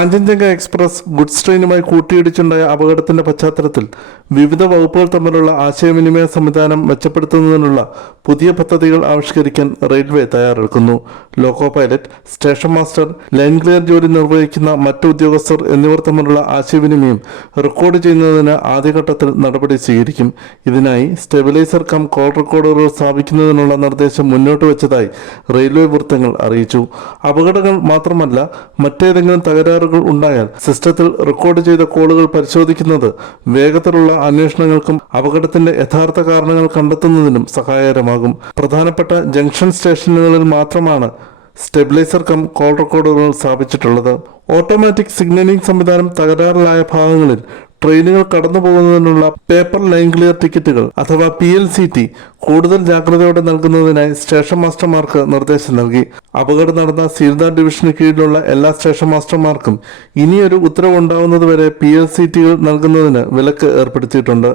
Kanchenjunga express goods ട്രെയിനുമായി കൂട്ടിയിടിച്ചുണ്ടായ അപകടത്തിന്റെ പശ്ചാത്തലത്തിൽ വിവിധ വകുപ്പുകൾ തമ്മിലുള്ള ആശയവിനിമയ സംവിധാനം മെച്ചപ്പെടുത്തുന്നതിനുള്ള പുതിയ പദ്ധതികൾ ആവിഷ്കരിക്കാൻ റെയിൽവേ തയ്യാറെടുക്കുന്നു. Loco pilot, station master, line clear ജോലി നിർവഹിക്കുന്ന മറ്റു ഉദ്യോഗസ്ഥർ എന്നിവർ തമ്മിലുള്ള ആശയവിനിമയം റെക്കോർഡ് ചെയ്യുന്നതിന് ആദ്യഘട്ടത്തിൽ നടപടി സ്വീകരിക്കും. ഇതിനായി സ്റ്റെബിലൈസർ കം കോൾ റെക്കോർഡറുകൾ സ്ഥാപിക്കുന്നതിനുള്ള നിർദ്ദേശം മുന്നോട്ട് വെച്ചതായി റെയിൽവേ വൃത്തങ്ങൾ അറിയിച്ചു. അപകടങ്ങൾ മാത്രമല്ല, മറ്റേതെങ്കിലും തകരാറുകൾ ഉണ്ടായാൽ സിസ്റ്റത്തിൽ റെക്കോർഡ് ചെയ്ത കോളുകൾ പരിശോധിക്കുന്നത് വേഗത്തിലുള്ള അന്വേഷണങ്ങൾക്കും അപകടത്തിന്റെ യഥാർത്ഥ കാരണങ്ങൾ കണ്ടെത്തുന്നതിനും സഹായകരമാകും. പ്രധാനപ്പെട്ട ജംഗ്ഷൻ സ്റ്റേഷനുകളിൽ മാത്രമാണ് സ്റ്റെബിലൈസർ കം കോൾ റെക്കോർഡറുകൾ സ്ഥാപിച്ചിട്ടുള്ളത്. ഓട്ടോമാറ്റിക് സിഗ്നലിംഗ് സംവിധാനം തകരാറിലായ ഭാഗങ്ങളിൽ ട്രെയിനുകൾ കടന്നു പോകുന്നതിനുള്ള പേപ്പർ ലൈൻ ക്ലിയർ ടിക്കറ്റുകൾ അഥവാ PLCT കൂടുതൽ ജാഗ്രതയോടെ നൽകുന്നതിനായി സ്റ്റേഷൻ മാസ്റ്റർമാർക്ക് നിർദ്ദേശം നൽകി. അപകടം നടന്ന സീൽദാ ഡിവിഷന് കീഴിലുള്ള എല്ലാ സ്റ്റേഷൻ മാസ്റ്റർമാർക്കും ഇനിയൊരു ഉത്തരവുണ്ടാവുന്നതുവരെ PLCTകൾ നൽകുന്നതിന് വിലക്ക് ഏർപ്പെടുത്തിയിട്ടുണ്ട്.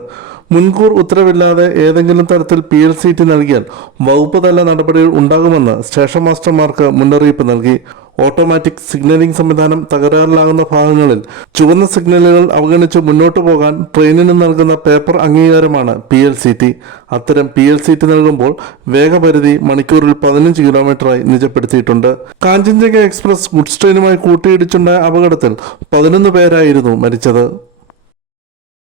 മുൻകൂർ ഉത്തരവില്ലാതെ ഏതെങ്കിലും തരത്തിൽ PLCT നൽകിയാൽ വകുപ്പ് തല നടപടികൾ ഉണ്ടാകുമെന്ന് സ്റ്റേഷൻ മാസ്റ്റർമാർക്ക് മുന്നറിയിപ്പ് നൽകി. ഓട്ടോമാറ്റിക് സിഗ്നലിംഗ് സംവിധാനം തകരാറിലാകുന്ന ഭാഗങ്ങളിൽ ചുവന്ന സിഗ്നലുകൾ അവഗണിച്ച് മുന്നോട്ടു പോകാൻ ട്രെയിനിന് നൽകുന്ന പേപ്പർ അംഗീകാരമാണ് PLCT. അത്തരം PLCT നൽകുമ്പോൾ വേഗപരിധി മണിക്കൂറിൽ 15 കിലോമീറ്ററായി നിജപ്പെടുത്തിയിട്ടുണ്ട്. കാഞ്ചൻജംഗ എക്സ്പ്രസ് ഗുഡ്സ് ട്രെയിനുമായി കൂട്ടിയിടിച്ചുണ്ടായ അപകടത്തിൽ 11 പേരായിരുന്നു മരിച്ചത്.